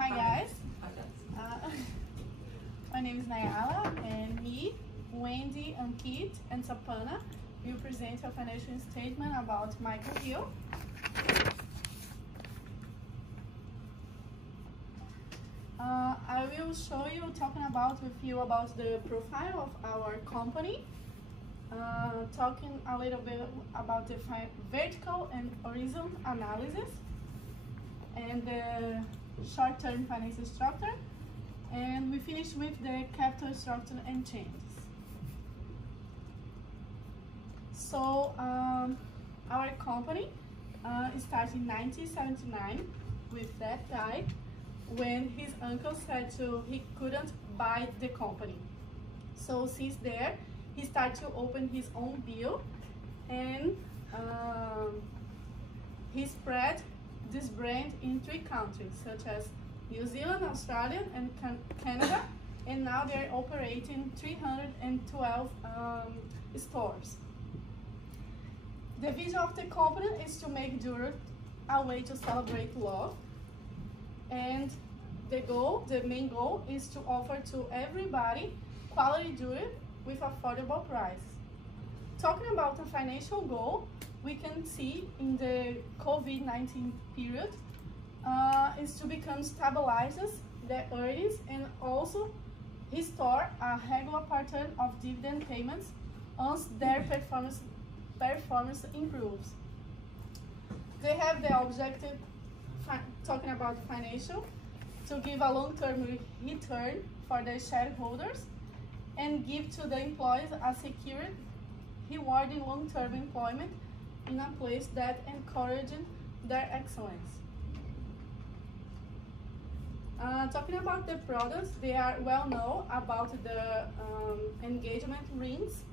Hi guys, my name is Nayala, and me, Wendy, Ankit, and Sapana will present a financial statement about Michael Hill. I will show you, talking with you about the profile of our company, talking a little bit about the vertical and horizontal analysis, and the short-term financial structure, and we finish with the capital structure and changes. So our company started in 1979 with that guy when his uncle said he couldn't buy the company. So since there, he started to open his own bill, and he spread this brand in 3 countries, such as New Zealand, Australia, and Canada, and now they're operating 312 stores. The vision of the company is to make jewelry a way to celebrate love, and the main goal is to offer to everybody quality jewelry with affordable price. Talking about the financial goal, we can see in the COVID-19 period is to become stabilizes the earnings and also restore a regular pattern of dividend payments once their performance improves. They have the objective, talking about financial, to give a long-term return for the shareholders and give to the employees a secure, rewarding long-term employment in a place that encourages their excellence. Talking about the products, they are well known about the engagement rings,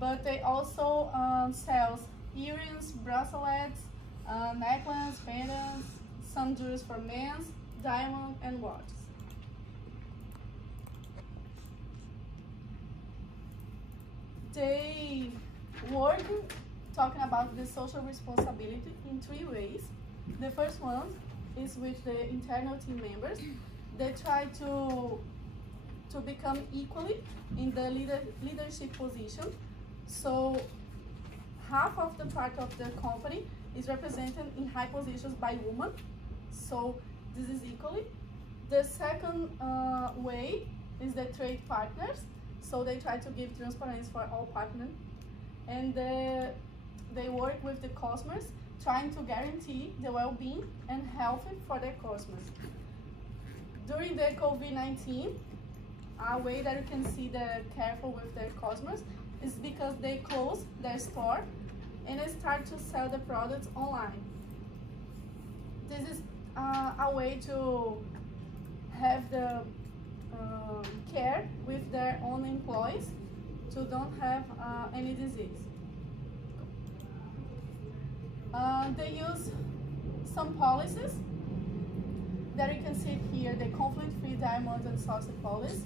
but they also sell earrings, bracelets, necklaces, pendants, some jewelry for men, diamonds, and watches. They work talking about the social responsibility in 3 ways. The first one is with the internal team members. They try to become equally in the leadership position. So half of the part of the company is represented in high positions by women. So this is equally. The second way is the trade partners. So they try to give transparency for all partners. And they work with the customers, trying to guarantee the well-being and health for their customers. During the COVID-19, a way that you can see they're careful with their customers is because they close their store and they start to sell the products online. This is a way to have the care with their own employees to don't have any disease. They use some policies that you can see here, the conflict-free diamond and sourcing policy.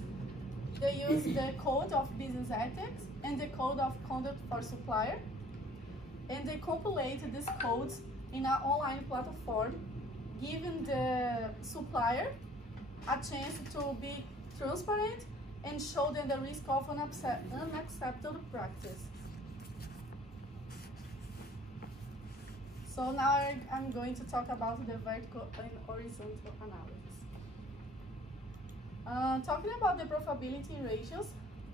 They use the code of business ethics and the code of conduct for supplier, and they compilate these codes in an online platform, giving the supplier a chance to be transparent and show them the risk of unacceptable practice. So now I'm going to talk about the vertical and horizontal analysis. Talking about the profitability ratios,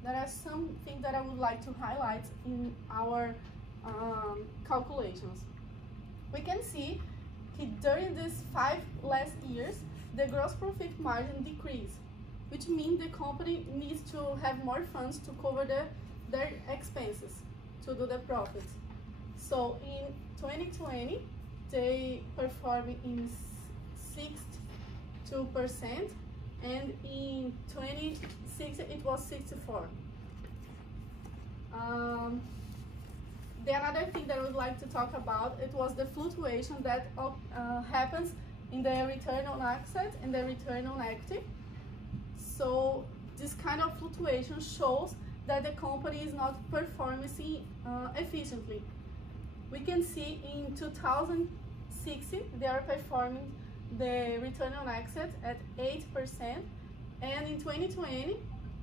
there are some things that I would like to highlight in our calculations. We can see that during these 5 last years, the gross profit margin decreased, which means the company needs to have more funds to cover their expenses to do the profits. So in 2020, they performed in 62%, and in 2016 it was 64%. The another thing that I would like to talk about, it was the fluctuation that happens in the return on asset and the return on equity. So this kind of fluctuation shows that the company is not performing efficiently. We can see in 2016 they are performing the return on assets at 8%, and in 2020,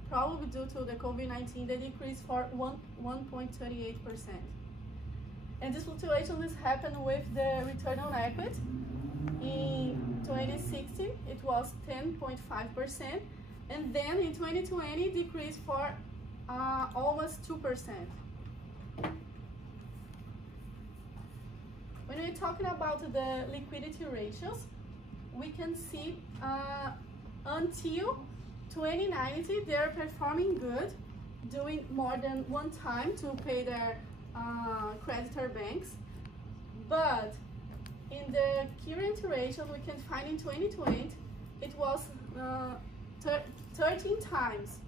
probably due to the COVID-19, they decreased for 1.38%. And this fluctuation has happened with the return on equity. In 2016, it was 10.5%, and then in 2020, decreased for almost 2%. When we're talking about the liquidity ratios, we can see until 2090, they're performing good, doing more than one time to pay their creditor banks. But in the current ratio we can find in 2020, it was 13 times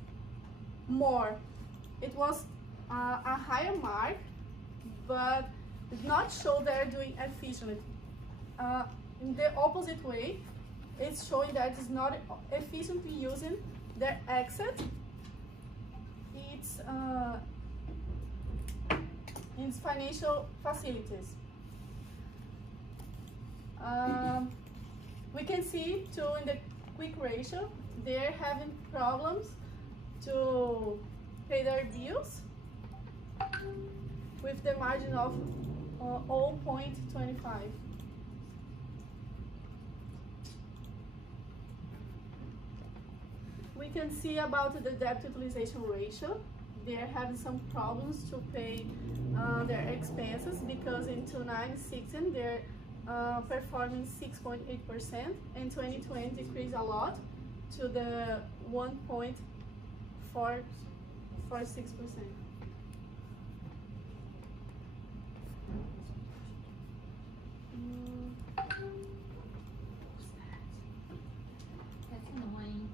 more. It was a higher mark, but it not show they're doing efficiently. In the opposite way, it's showing that it's not efficiently using their asset. It's in financial facilities. We can see too in the quick ratio, they're having problems to pay their bills with the margin of 0.25. We can see about the debt utilization ratio. They're having some problems to pay their expenses because in 2016 they're performing 6.8%, and 2020 decreased a lot to the 1.446%. That's annoying.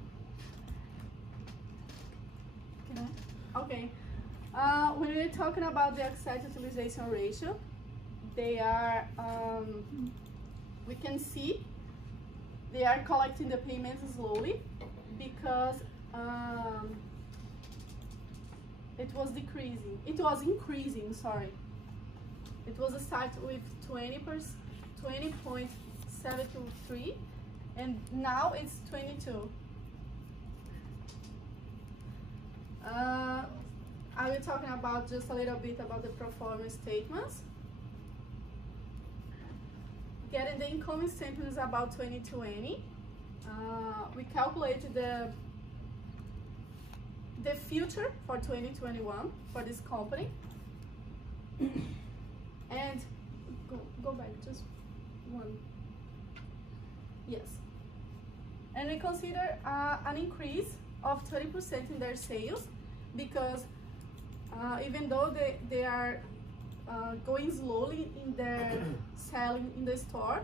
Okay. When we're talking about the asset utilization ratio, they are, we can see they are collecting the payments slowly because it was increasing, sorry. It was a start with 20.73, and now it's 22. I will talking about just a little bit about the performance statements. Getting the income statement is about 2020. We calculated the future for 2021 for this company. And go back just one. Yes. And we consider an increase of 30% in their sales, because even though they are going slowly in their selling in the store,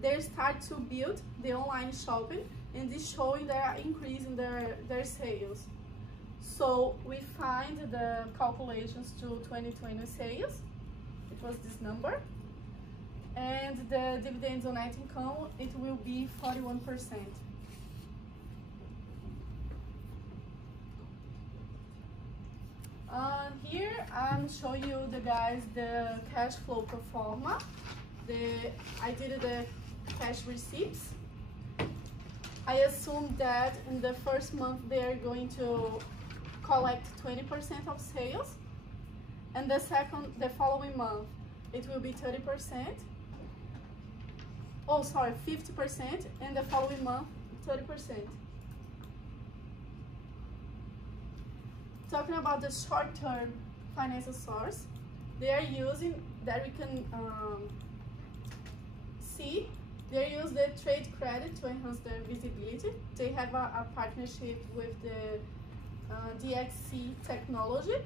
they start to build the online shopping, and this showing their increase in their sales. So we find the calculations to 2020 sales, it was this number, and the dividends on net income, it will be 41%. Here I'm showing you the cash flow pro forma. I did the cash receipts. I assume that in the first month they are going to collect 20% of sales, and the following month it will be 30%. Oh, sorry, 50%, and the following month 30%. Talking about the short-term financial source, they are using that we can see. They use the trade credit to enhance their visibility. They have a partnership with the DXC technology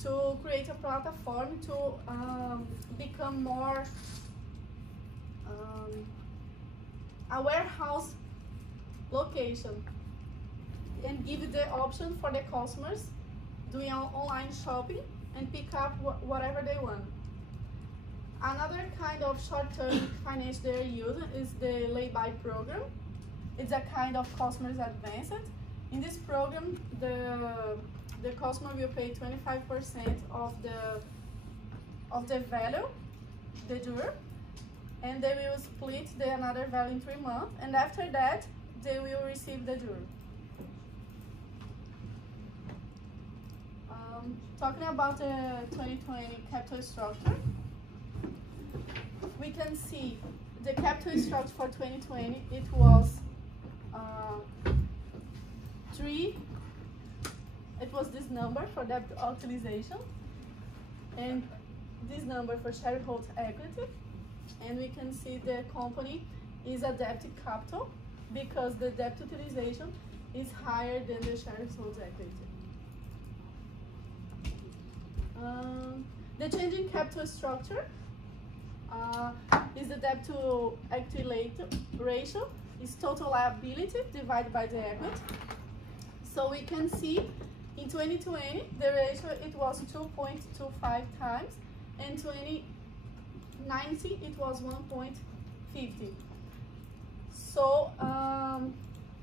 to create a platform to become more a warehouse location, and give the option for the customers doing online shopping and pick up whatever they want. Another kind of short-term finance they're using is the lay-by program. It's a kind of customers advanced. In this program, the customer will pay 25% of the value, the due, and they will split the another value in 3 months, and after that they will receive the jury. Talking about the 2020 capital structure, we can see the capital structure for 2020, it was it was this number for debt utilization, and this number for shareholder equity, and we can see the company is a debt capital because the debt utilization is higher than the shareholder equity. The change in capital structure is the debt to equity ratio is total liability divided by the equity. So we can see in 2020 the ratio it was 2.25 times, and 2019 it was 1.50. So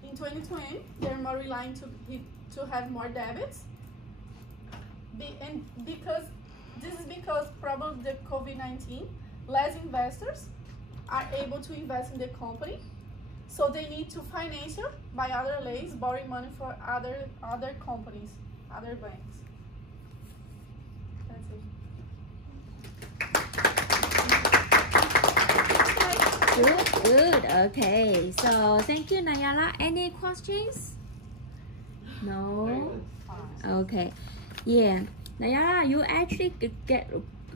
in 2020 they're more relying to have more debits. And because this is because probably the COVID-19, less investors are able to invest in the company, so they need to finance by other ways, borrowing money for other companies, other banks. That's Good, it. good. Okay. So thank you, Nayara. Any questions? No. Okay. Yeah, Nayara, you actually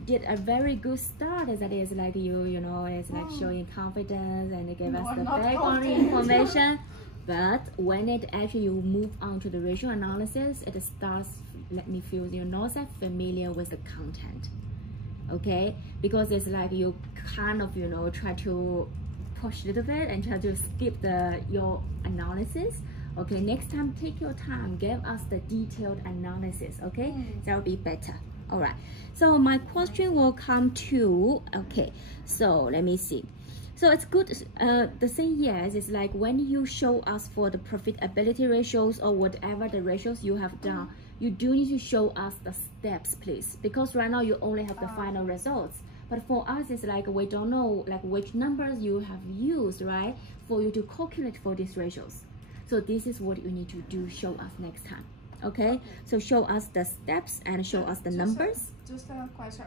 did a very good start. That is like you know, it's like showing confidence and give us the background information. But when it actually you move on to the ratio analysis, it starts. Let me feel you're not that familiar with the content, okay? Because it's like you kind of try to push a little bit and try to skip your analysis. Okay, next time take your time, give us the detailed analysis, okay? That will be better. All right, so my question will come to, okay, so let me see. So it's good, the same yes, it's like when you show us for the profitability ratios or whatever the ratios you have done, you do need to show us the steps, please, because right now you only have the final results. But for us, it's like we don't know like which numbers you have used, right, for you to calculate for these ratios. So this is what you need to do, show us next time, okay? So show us the steps and show us the numbers. Just a question,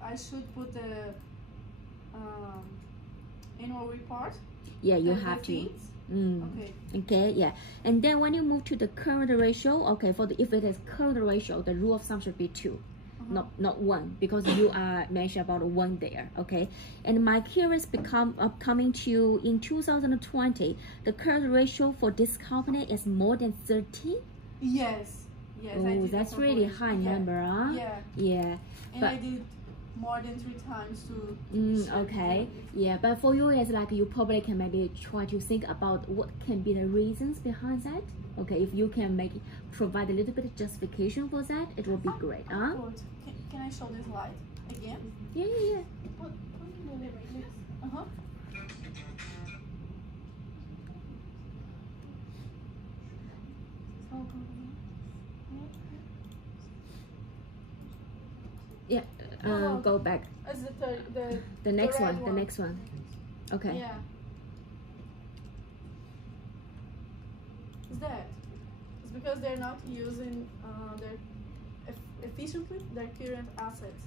I should put the annual report? Yeah, you have to. Okay, yeah. And then when you move to the current ratio, okay, if it is current ratio, the rule of thumb should be 2. Not 1, because you are mentioned about 1 there, okay? And my curious coming to you in 2020, the current ratio for this company is more than 30? Yes. Oh, that's really high number, huh? Yeah. And I did more than 3 times to okay, yeah, but for you, it's like you probably can maybe try to think about what can be the reasons behind that. Okay, if you can provide a little bit of justification for that, it will be great, huh? Can I show this slide again? Yeah. Put it like this. Yeah, go back. Is it the next the one, the next one. Okay. Yeah. Is that? It's because they're not using efficiently their current assets.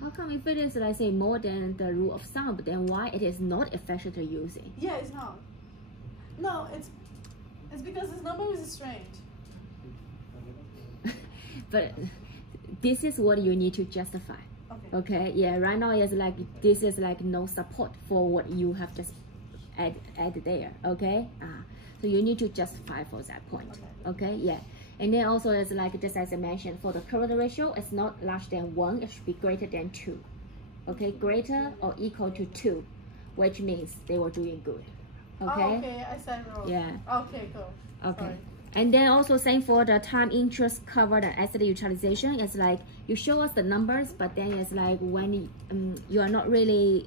How come if it is, let's say, more than the rule of thumb, then why it is not efficiently using? Yeah, it's not. No, it's because this number is strange. But this is what you need to justify. Okay. Yeah. Right now it's like this is like no support for what you have just add there. Okay. So you need to justify for that point. Okay. Yeah. And then also it's like just as I mentioned, for the current ratio, it's not larger than 1. It should be greater than 2. Okay. Greater or equal to 2, which means they were doing good. Okay. Okay. I said wrong. Yeah. Okay. Cool. Okay. Sorry. And then also same for the time interest covered and asset utilization. It's like you show us the numbers, but then it's like when you are not really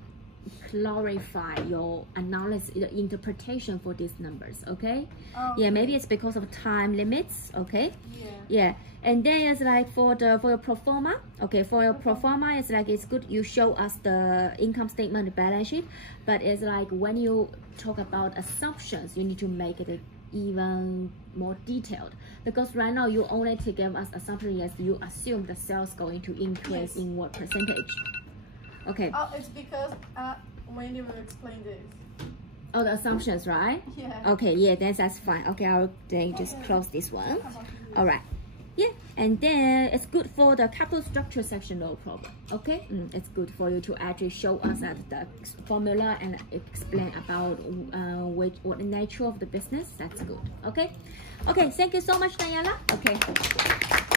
clarify your analysis, the interpretation for these numbers. Okay. Okay. Yeah, maybe it's because of time limits. Okay. Yeah. Yeah, and then it's like for your pro forma. Okay, for your pro forma, it's like it's good you show us the income statement, the balance sheet, but it's like when you talk about assumptions, you need to make it even more detailed, because right now you only to give us assumption. Yes, you assume the sales going to increase in what percentage. Okay. Oh, it's because Wendy will explain this. Oh, the assumptions, right? Yeah. Okay, yeah, that's fine. Okay, I'll then just close this one. All right. Yeah, and then it's good for the capital structure section, no problem. Okay, it's good for you to actually show us that the formula and explain about what the nature of the business. That's good. Okay, okay. Thank you so much, Nayala. Okay.